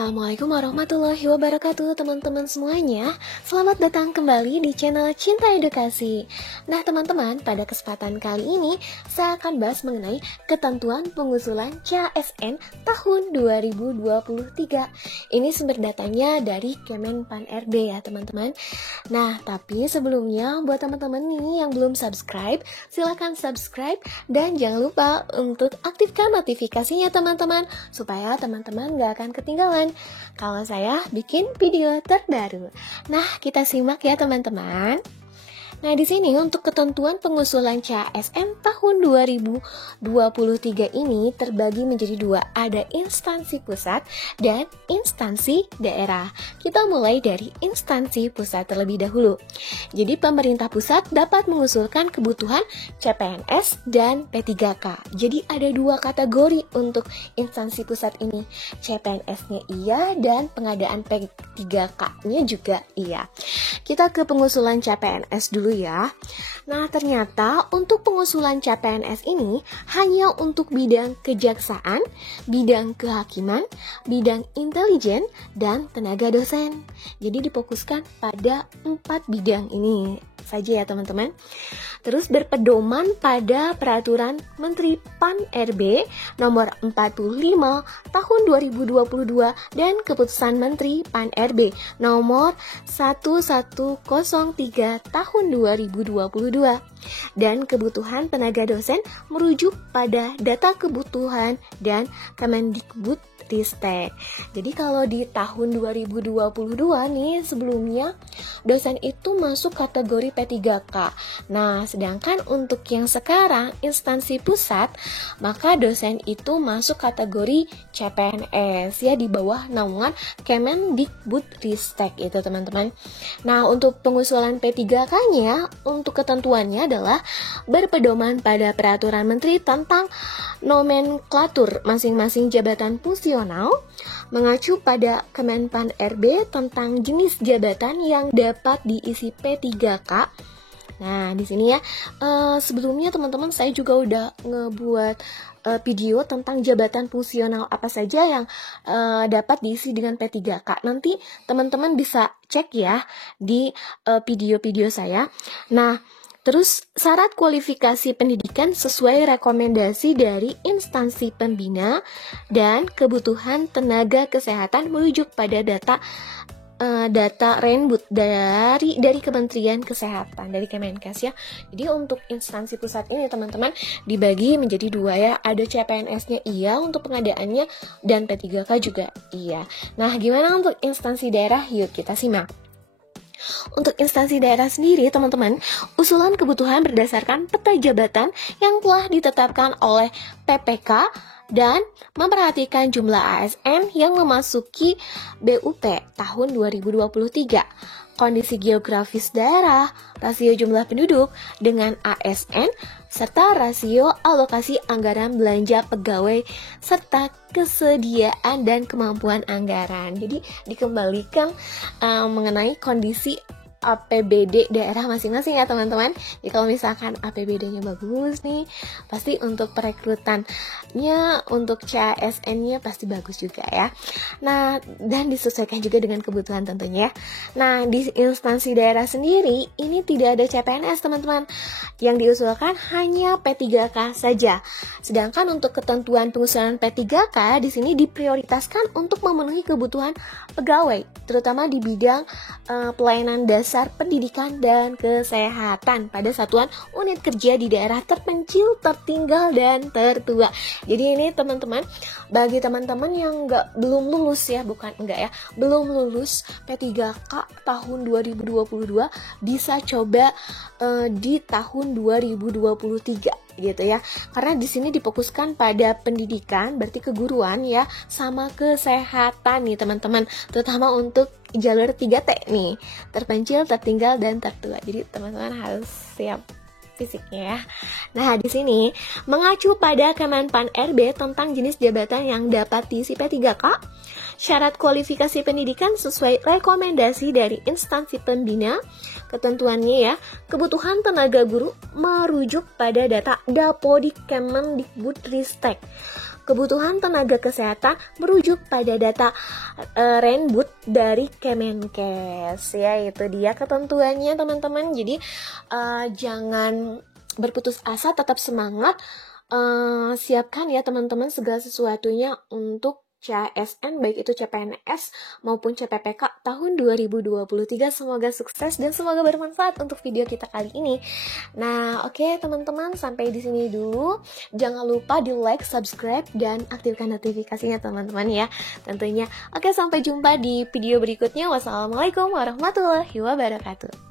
Assalamualaikum warahmatullahi wabarakatuh teman-teman semuanya. Selamat datang kembali di channel Cinta Edukasi. Nah teman-teman, pada kesempatan kali ini saya akan bahas mengenai ketentuan pengusulan CASN tahun 2023. Ini sumber datanya dari Kemenpan RB ya teman-teman. Nah tapi sebelumnya buat teman-teman nih yang belum subscribe, silahkan subscribe dan jangan lupa untuk aktifkan notifikasinya teman-teman, supaya teman-teman gak akan ketinggalan kalau saya bikin video terbaru. Nah, kita simak ya teman-teman. Nah, di sini untuk ketentuan pengusulan CASN tahun 2023 ini terbagi menjadi dua, ada instansi pusat dan instansi daerah. Kita mulai dari instansi pusat terlebih dahulu. Jadi, pemerintah pusat dapat mengusulkan kebutuhan CPNS dan P3K. Jadi, ada dua kategori untuk instansi pusat ini. CPNS-nya iya dan pengadaan P3K-nya juga iya. Kita ke pengusulan CPNS dulu ya. Nah, ternyata untuk pengusulan CPNS ini hanya untuk bidang kejaksaan, bidang kehakiman, bidang intelijen, dan tenaga dosen. Jadi difokuskan pada 4 bidang ini saja ya teman-teman. Terus berpedoman pada peraturan Menteri Pan-RB nomor 45 tahun 2022 dan keputusan Menteri Pan-RB nomor 1103 tahun 2022. Dan kebutuhan tenaga dosen merujuk pada data kebutuhan dan Kemendikbudristek. Jadi kalau di tahun 2022 nih sebelumnya dosen itu masuk kategori P3K. Nah, sedangkan untuk yang sekarang instansi pusat, maka dosen itu masuk kategori CPNS ya, di bawah naungan Kemendikbudristek itu teman-teman. Nah, untuk pengusulan P3K-nya untuk ketentuannya adalah berpedoman pada peraturan menteri tentang nomenklatur masing-masing jabatan fungsional, mengacu pada Kemenpan RB tentang jenis jabatan yang dapat diisi P3K. Nah, di sini ya, sebelumnya teman-teman saya juga udah ngebuat video tentang jabatan fungsional apa saja yang dapat diisi dengan P3K. Nanti teman-teman bisa cek ya di video-video saya. Nah, terus syarat kualifikasi pendidikan sesuai rekomendasi dari instansi pembina dan kebutuhan tenaga kesehatan merujuk pada data Renbud dari Kementerian Kesehatan, dari Kemenkes ya. Jadi untuk instansi pusat ini teman-teman dibagi menjadi dua ya, ada CPNS-nya iya untuk pengadaannya dan P3K juga iya. Nah, gimana untuk instansi daerah? Yuk kita simak. Untuk instansi daerah sendiri, teman-teman, usulan kebutuhan berdasarkan peta jabatan yang telah ditetapkan oleh PPK dan memperhatikan jumlah ASN yang memasuki BUP tahun 2023. Kondisi geografis daerah, rasio jumlah penduduk dengan ASN, serta rasio alokasi anggaran belanja pegawai, serta kesediaan dan kemampuan anggaran. Jadi dikembalikan mengenai kondisi APBD daerah masing-masing ya teman-teman. Jadi kalau misalkan APBD-nya bagus nih, pasti untuk perekrutannya, untuk CASN-nya pasti bagus juga ya. Nah, dan disesuaikan juga dengan kebutuhan tentunya. Nah, di instansi daerah sendiri ini tidak ada CPNS teman-teman. Yang diusulkan hanya P3K saja. Sedangkan untuk ketentuan pengusulan P3K di sini diprioritaskan untuk memenuhi kebutuhan pegawai, terutama di bidang pelayanan dasar pendidikan dan kesehatan pada satuan unit kerja di daerah terpencil, tertinggal, dan tertua. Jadi ini teman-teman, bagi teman-teman yang belum lulus ya, belum lulus P3K tahun 2022, bisa coba di tahun 2023 gitu ya. Karena di sini difokuskan pada pendidikan, berarti keguruan ya, sama kesehatan nih teman-teman, terutama untuk jalur 3T nih, terpencil, tertinggal, dan tertua. Jadi teman-teman harus siap fisiknya ya. Nah, di sini mengacu pada Kemenpan RB tentang jenis jabatan yang dapat diisi P3K, syarat kualifikasi pendidikan sesuai rekomendasi dari instansi pembina, ketentuannya ya, kebutuhan tenaga guru merujuk pada data Dapodik Kemendikbudristek. kebutuhan tenaga kesehatan merujuk pada data Renbud dari Kemenkes. Ya, itu dia ketentuannya teman-teman. Jadi jangan berputus asa, tetap semangat. Siapkan ya teman-teman segala sesuatunya untuk CASN, baik itu CPNS maupun CPPK tahun 2023. Semoga sukses dan semoga bermanfaat untuk video kita kali ini. Nah, oke teman-teman, sampai di sini dulu. Jangan lupa di like, subscribe, dan aktifkan notifikasinya teman-teman ya, tentunya. Oke, sampai jumpa di video berikutnya. Wassalamualaikum warahmatullahi wabarakatuh.